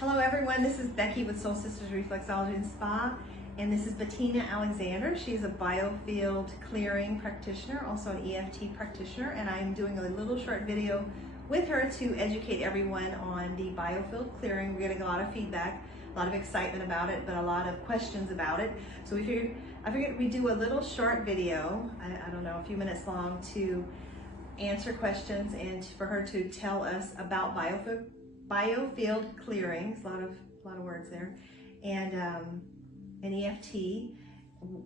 Hello everyone, this is Becky with Sole Sisters Reflexology Spa, and this is Bettina Alexander. She's a Biofield Clearing practitioner, also an EFT practitioner, and I'm doing a little short video with her to educate everyone on the Biofield Clearing. We're getting a lot of feedback, a lot of excitement about it, but a lot of questions about it. So I figured we'd do a little short video, I don't know, a few minutes long, to answer questions and for her to tell us about Biofield Clearing, a lot of words there, and an EFT.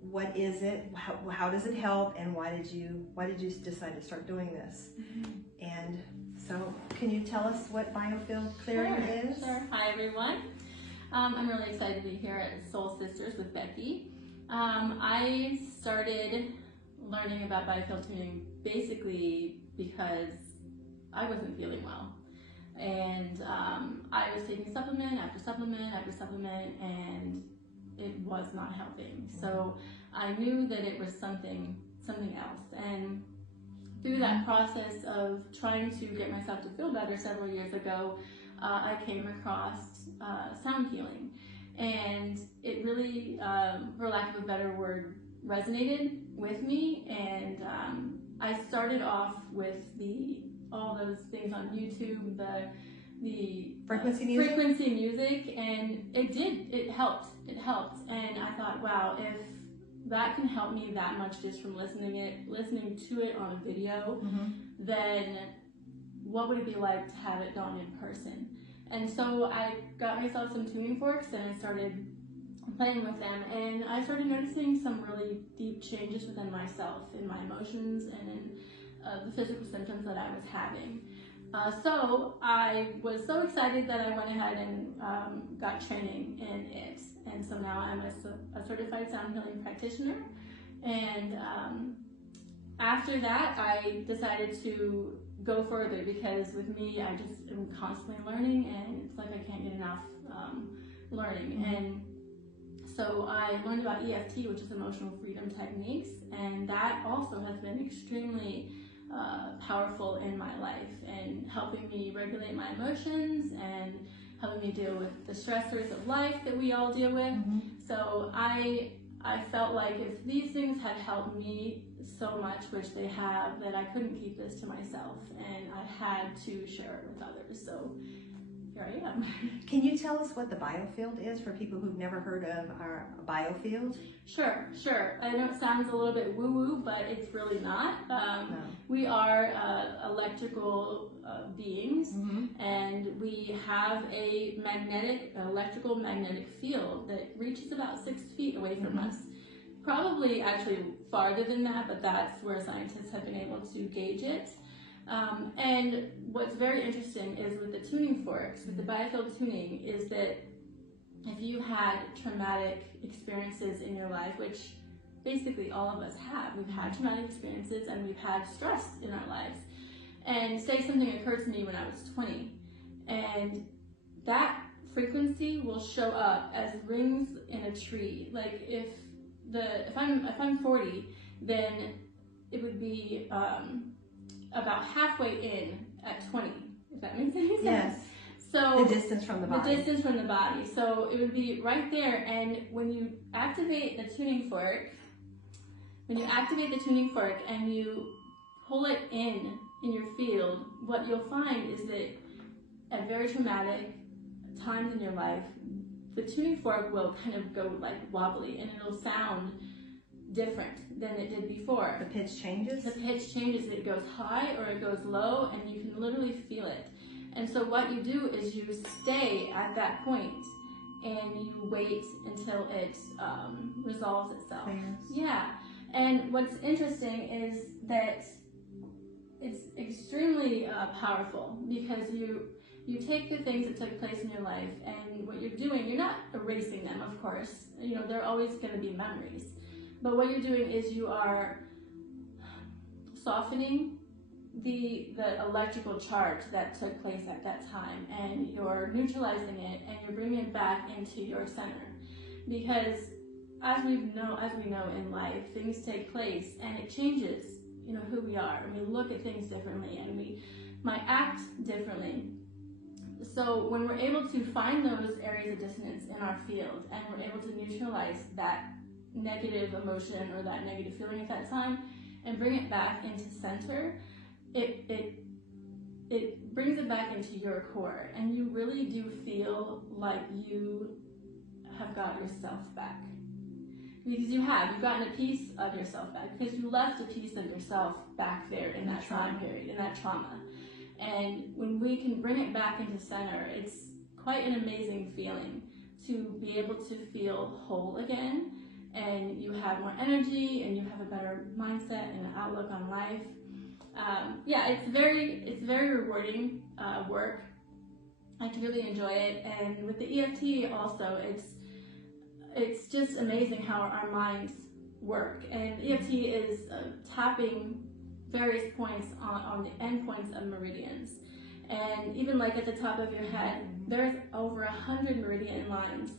What is it? How does it help? And why did you decide to start doing this? Mm-hmm. And so, can you tell us what Biofield Clearing is? Sure. Hi everyone. I'm really excited to be here at Sole Sisters with Becky. I started learning about biofield tuning basically because I wasn't feeling well. And I was taking supplement after supplement after supplement, and it was not helping. So I knew that it was something else. And through that process of trying to get myself to feel better several years ago, I came across sound healing. And it really, for lack of a better word, resonated with me. And I started off with all those things on YouTube, the frequency music, and it helped. And I thought, wow, if that can help me that much just from listening to it on a video, mm-hmm. then what would it be like to have it done in person? And so I got myself some tuning forks and I started playing with them, and I started noticing some really deep changes within myself, in my emotions, and in the physical symptoms that I was having. So I was so excited that I went ahead and got training in it. And so now I'm a certified sound healing practitioner. And after that, I decided to go further, because with me, I just am constantly learning, and it's like I can't get enough learning. Mm-hmm. And so I learned about EFT, which is emotional freedom techniques, and that also has been extremely powerful in my life, and helping me regulate my emotions and helping me deal with the stressors of life that we all deal with. Mm-hmm. So I felt like if these things had helped me so much, which they have, that I couldn't keep this to myself, and I had to share it with others. So here I am. Can you tell us what the Biofield is for people who've never heard of our Biofield? Sure. I know it sounds a little bit woo-woo, but it's really not. No. We are electrical beings, mm-hmm. and we have a electrical magnetic field that reaches about 6 feet away from mm-hmm. us. Probably actually farther than that, but that's where scientists have been able to gauge it. And what's very interesting is with the tuning forks, with the Biofield tuning, is that if you had traumatic experiences in your life, which basically all of us have, we've had traumatic experiences and we've had stress in our lives. And say something occurred to me when I was 20, and that frequency will show up as rings in a tree. Like if I'm 40, then it would be about halfway in at 20, if that makes any sense. Yes. So the distance from the body. The distance from the body. So it would be right there, and when you activate the tuning fork, and you pull it in your field, what you'll find is that at very traumatic times in your life, the tuning fork will kind of go like wobbly, and it'll sound different than it did before. The pitch changes? The pitch changes. It goes high or it goes low, and you can literally feel it. And so what you do is you stay at that point and you wait until it resolves itself. Clears. Yeah. And what's interesting is that it's extremely powerful, because you take the things that took place in your life, and what you're doing, you're not erasing them, of course. You know, they're always going to be memories. But what you're doing is you are softening the electrical charge that took place at that time, and you're neutralizing it, and you're bringing it back into your center. Because as we know in life, things take place and it changes, you know, who we are, and we look at things differently, and we might act differently. So when we're able to find those areas of dissonance in our field and we're able to neutralize that negative emotion or that negative feeling at that time and bring it back into center, it brings it back into your core, and you really do feel like you have got yourself back. Because you've gotten a piece of yourself back, because you left a piece of yourself back there in that time period, in that trauma. And when we can bring it back into center, it's quite an amazing feeling to be able to feel whole again, and you have more energy and you have a better mindset and an outlook on life. Yeah, it's very rewarding work. I really enjoy it, and with the EFT also, it's just amazing how our minds work. And EFT is tapping various points on the end points of meridians. And even like at the top of your head, there's over 100 meridian lines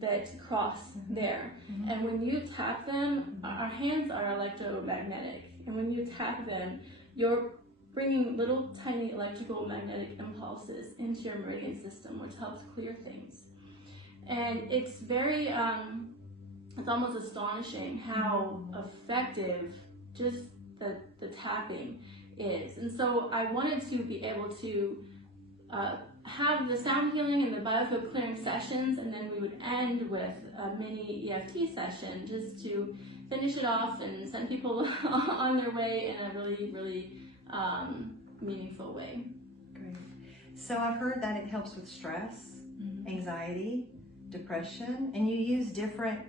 that cross there. And when you tap them, our hands are electromagnetic. And when you tap them, you're bringing little tiny electrical magnetic impulses into your meridian system, which helps clear things. And it's very, it's almost astonishing how effective just the tapping is. And so I wanted to be able to have the sound healing and the biofield clearing sessions, and then we would end with a mini EFT session just to finish it off and send people on their way in a really, really meaningful way. Great. So I've heard that it helps with stress, anxiety, depression, and you use different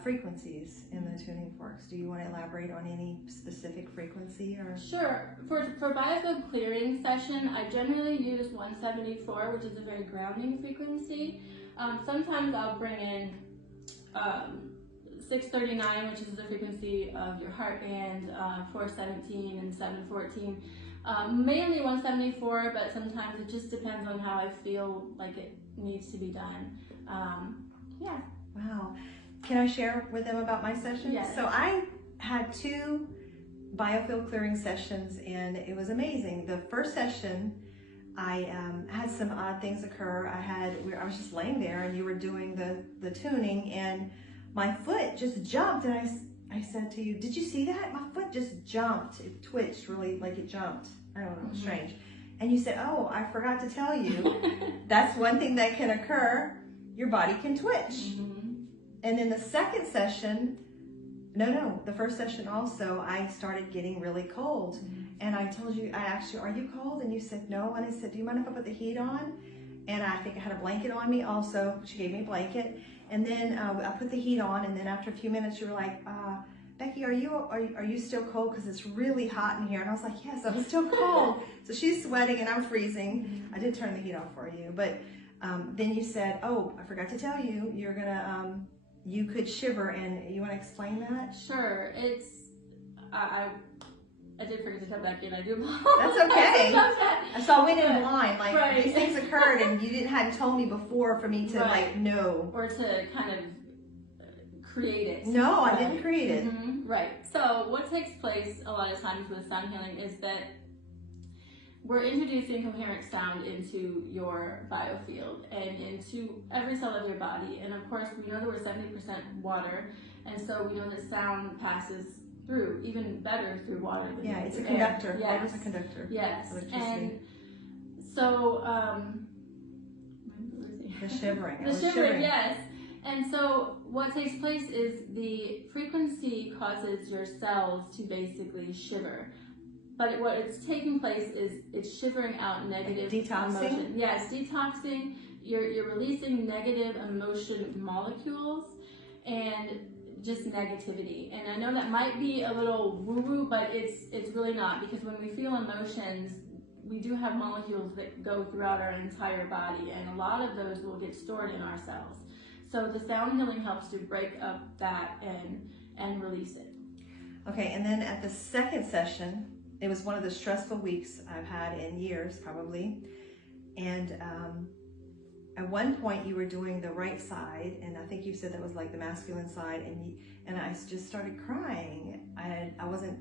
frequencies in the tuning forks. Do you want to elaborate on any specific frequency? Or Sure. For Biofield clearing session, I generally use 174, which is a very grounding frequency. Sometimes I'll bring in 639, which is the frequency of your heart band, 417 and 714. Mainly 174, but sometimes it just depends on how I feel like it needs to be done. Yeah. Wow. Can I share with them about my session? Yes. So I had 2 biofield clearing sessions, and it was amazing. The first session, I had some odd things occur. I was just laying there, and you were doing the tuning, and my foot just jumped, and I said to you, "Did you see that? My foot just jumped. It twitched really, like it jumped. I don't know, it's strange." And you said, "Oh, I forgot to tell you, that's one thing that can occur. Your body can twitch." And then the second session, the first session also, I started getting really cold. And I asked you, "Are you cold?" And you said, "No." And I said, "Do you mind if I put the heat on?" And I think I had a blanket on me also. She gave me a blanket. And then I put the heat on, and then after a few minutes, you were like, "Becky, are you still cold? Because it's really hot in here." And I was like, "Yes, I'm still cold." So she's sweating and I'm freezing. I did turn the heat off for you. But then you said, "Oh, I forgot to tell you, you're going to... you could shiver," and you want to explain that? Sure. I did forget to tell Becky, and I do apologize. That's okay. So I went in blind, Right. These things occurred, and you hadn't told me before for me to know. Or to kind of create it. No, I didn't create it. Right. So what takes place a lot of times with sound healing is that we're introducing coherent sound into your biofield and into every cell of your body. And of course, we know that we're 70% water, and so we know that sound passes through, even better through water. Yeah, it's a conductor. Yes. Water's a conductor. Yes. Electricity. And so, the shivering. The shivering, yes. And so what takes place is the frequency causes your cells to basically shiver. But what it's taking place is it's shivering out negative emotion. Yes, detoxing. You're releasing negative emotion molecules and just negativity. And I know that might be a little woo-woo, but it's really not, because when we feel emotions, we do have molecules that go throughout our entire body, and a lot of those will get stored in our cells. So the sound healing helps to break up that and release it. Okay, and then at the second session, it was one of the stressful weeks I've had in years, probably. And at one point you were doing the right side, and I think you said that was like the masculine side, and I just started crying. I wasn't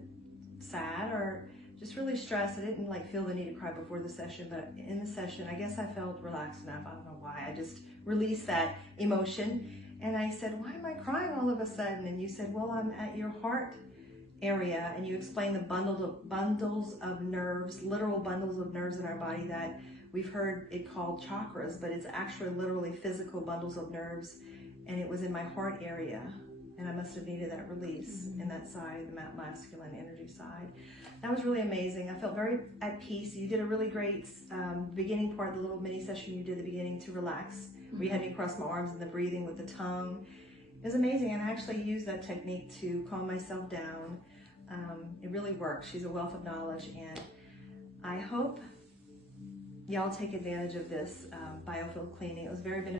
sad or just really stressed. I didn't like feel the need to cry before the session, but in the session, I guess I felt relaxed enough. I don't know why. I just released that emotion. And I said, why am I crying all of a sudden? And you said, well, I'm at your heart area. And you explained the bundles of nerves, literal bundles of nerves in our body that we've heard it called chakras, but it's actually literally physical bundles of nerves. And it was in my heart area. And I must have needed that release in that side, the masculine energy side. That was really amazing. I felt very at peace. You did a really great beginning part, the little mini session you did at the beginning to relax, where you had me cross my arms and the breathing with the tongue. It was amazing, and I actually used that technique to calm myself down. It really works. She's a wealth of knowledge, and I hope y'all take advantage of this biofield cleaning. It was very beneficial.